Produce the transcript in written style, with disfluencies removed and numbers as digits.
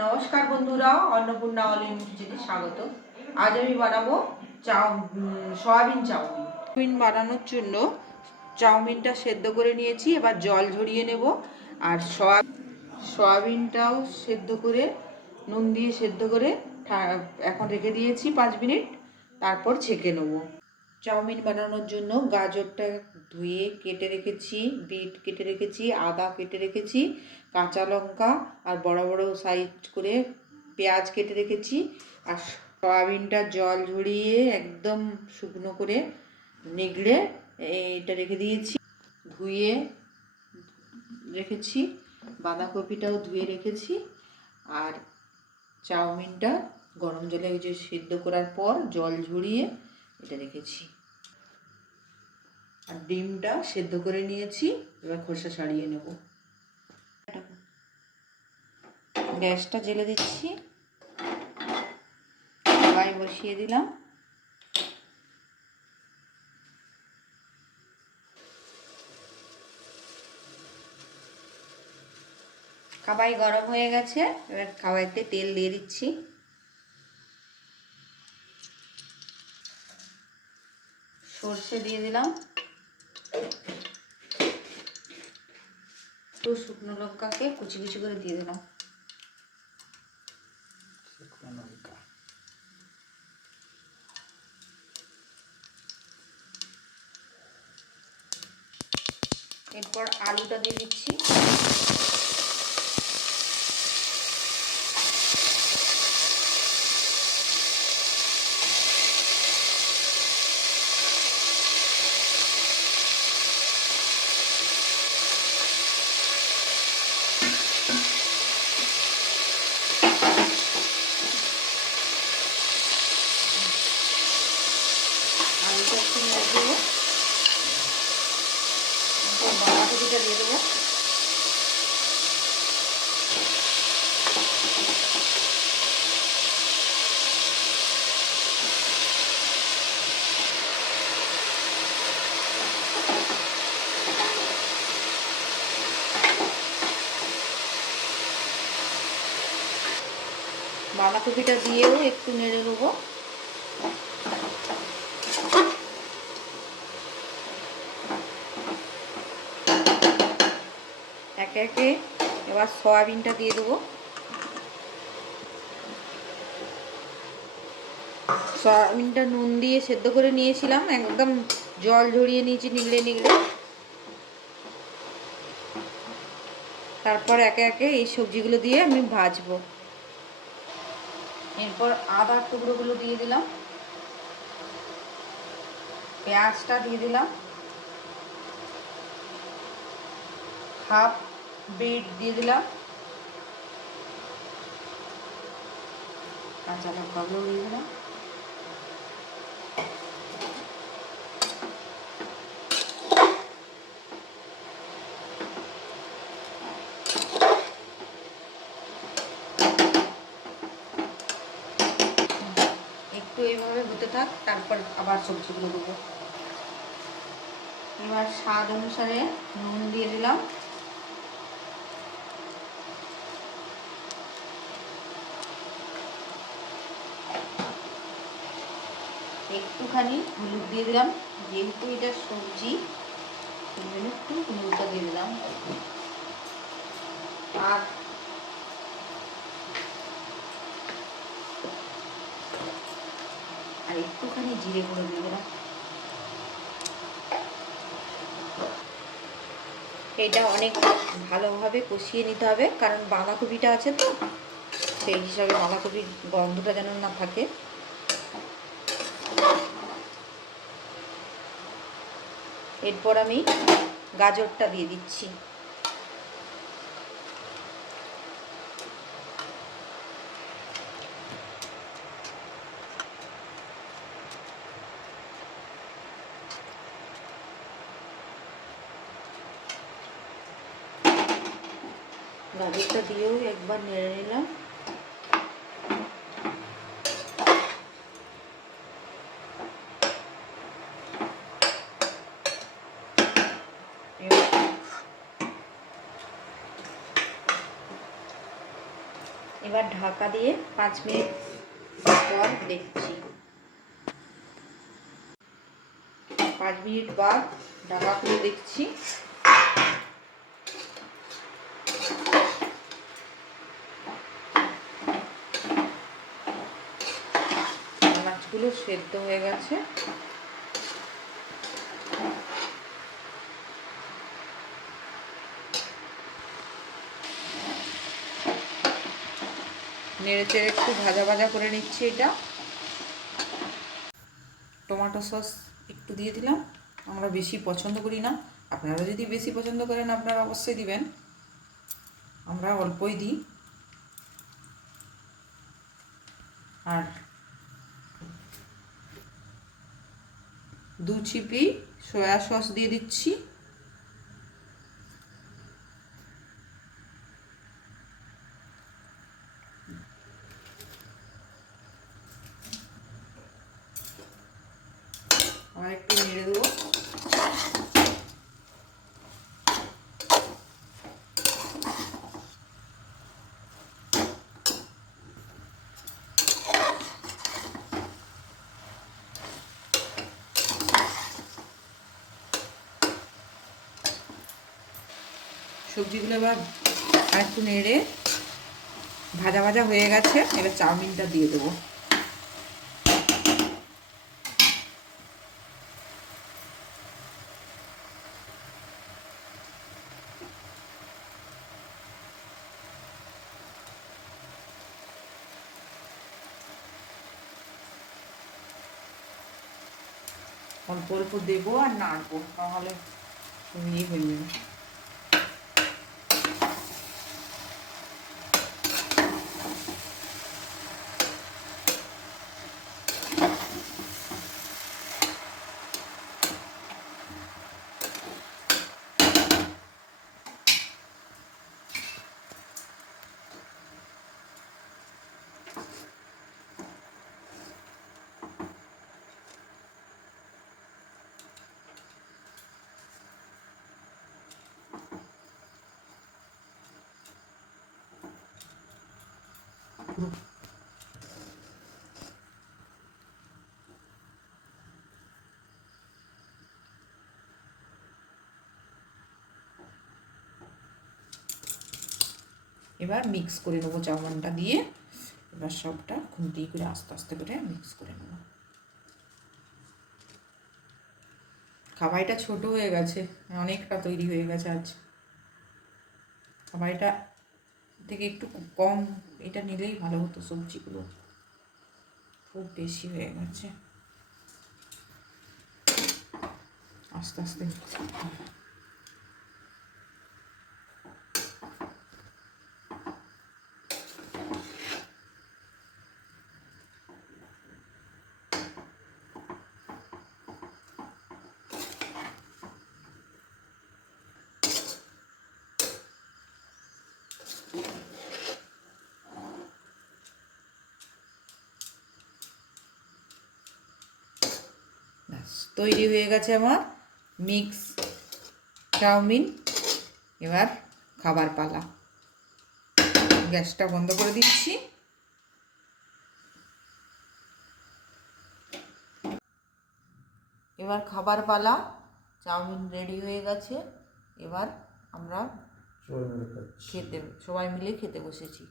নমস্কার বন্ধুরা, অন্নপূর্ণা অনলাইন কিচেনে স্বাগত। আজ আমি বানাবো সয়াবিন চাউমিন। বানানোর জন্য চাউমিনটা সেদ্ধ করে নিয়েছি, এবার জল ঝরিয়ে নেব। আর সয়াবিনটাও সেদ্ধ করে নুন দিয়ে সেদ্ধ করে এখন রেখে দিয়েছি 5 মিনিট, তারপর ছেঁকে নেব। চাউমিন বানানোর জন্য গাজরটা ধুয়ে কেটে রেখেছি, বিট কেটে রেখেছি, আদা কেটে রেখেছি, কাঁচা লঙ্কা আর বড় বড় সাইজ করে পেঁয়াজ কেটে রেখেছি। আর সয়াবিনটা জল ঝরিয়ে একদম শুকনো করে নিগড়ে এটা রেখে দিয়েছি, ধুয়ে রেখেছি। বাঁধাকপিটাও ধুয়ে রেখেছি। আর চাউমিনটা গরম জলে ওই যে সিদ্ধ করার পর জল ঝরিয়ে এটা রেখেছি। আর ডিমটা সেদ্ধ করে নিয়েছি, এবার খোসা ছাড়িয়ে নেব। গ্যাসটা জ্বেলে দিচ্ছি, কড়াই বসিয়ে দিলাম। কড়াই গরম হয়ে গেছে, এবার কড়াইতে তেল দিয়ে দিচ্ছি। সর্ষে দিয়ে দিলাম, তো শুকনো লঙ্কাকে কুচি কুচি করে দিয়ে দিলাম। এরপর আলুটা দিয়ে দিচ্ছি। আলুটা একটু নেড়ে দেবো, বাঁধাকপিটা দিয়ে দেবো। বাঁধাকপিটা দিয়েও একটু নেড়ে নেবো। একে একে এবার সয়াবিনটা দিয়ে দেবো। সয়াবিনটা নুন দিয়ে সেদ্ধ করে নিয়েছিলাম, একদম জল ঝরিয়ে নিয়েছি নিগড়ে নিগড়ে। তারপর একে একে এই সবজিগুলো দিয়ে আমি ভাজবো। এরপর আদার টুকরোগুলো দিয়ে দিলাম, পেঁয়াজটা দিয়ে দিলাম, হাফ বিট দিয়ে দিলাম, কাঁচা লঙ্কাগুলো দিয়ে দিলাম। একটু এইভাবে হতে থাক, তারপর আবার সবজিগুলো দেবো। এবার স্বাদ অনুসারে নুন দিয়ে দিলাম, একটুখানি হলুদ দিয়ে দিলাম, যেহেতু এটা সবজি সেই জন্য একটু হলুদটা দিয়ে দিলাম। আর একটুখানি জিরে গুঁড়ো দিয়ে দিলাম। এটা অনেক ভালোভাবে কষিয়ে নিতে হবে, কারণ বাঁধাকপিটা আছে তো, সেই হিসাবে বাঁধাকপির গন্ধটা যেন না থাকে। এরপর আমি গাজরটা দিয়ে দিচ্ছি। গাজরটা দিয়েও একবার নেড়ে নিলাম। এবার ঢাকা দিয়ে 5 মিনিট পর দেখছি। 5 মিনিট বাদ ঢাকা খুলে দেখছি। মাছগুলো সেদ্ধ হয়ে গেছে। নেড়ে চেড়ে একটু ভাজা ভাজা করে নিচ্ছি। এটা টমেটো সস একটু দিয়ে দিলাম, আমরা বেশি পছন্দ করি না, আপনারা যদি বেশি পছন্দ করেন আপনারা অবশ্যই দিবেন, আমরা অল্পই দিই। আর 2 চিপি সয়া সস দিয়ে দিচ্ছি। আর একটু নেড়ে দেবো। সবজিগুলো এবার একটু নেড়ে ভাজা ভাজা হয়ে গেছে। এবার চাউমিনটা দিয়ে দেবো। অল্প অল্প দেবো আর নাড়বো, তাহলে ইয়ে হয়ে যাবে। এবার মিক্স করে নেবো চাউমিনটা দিয়ে। এবার সবটা খুন্তি করে আস্তে আস্তে করে মিক্স করে নেবো। খাবারটা ছোট হয়ে গেছে, অনেকটা তৈরি হয়ে গেছে আজ। খাবারটা থেকে একটু কম এটা নিলেই ভালো হতো, সবজিগুলো খুব বেশি হয়ে গেছে। আস্তে আস্তে তৈরি হয়ে গেছে আমার মিক্স চাউমিন। এবার খাবার পালা। গ্যাসটা বন্ধ করে দিচ্ছি। এবার খাবার পালা। চাউমিন রেডি হয়ে গেছে। এবার আমরা সবাই মিলে খেতে বসেছি।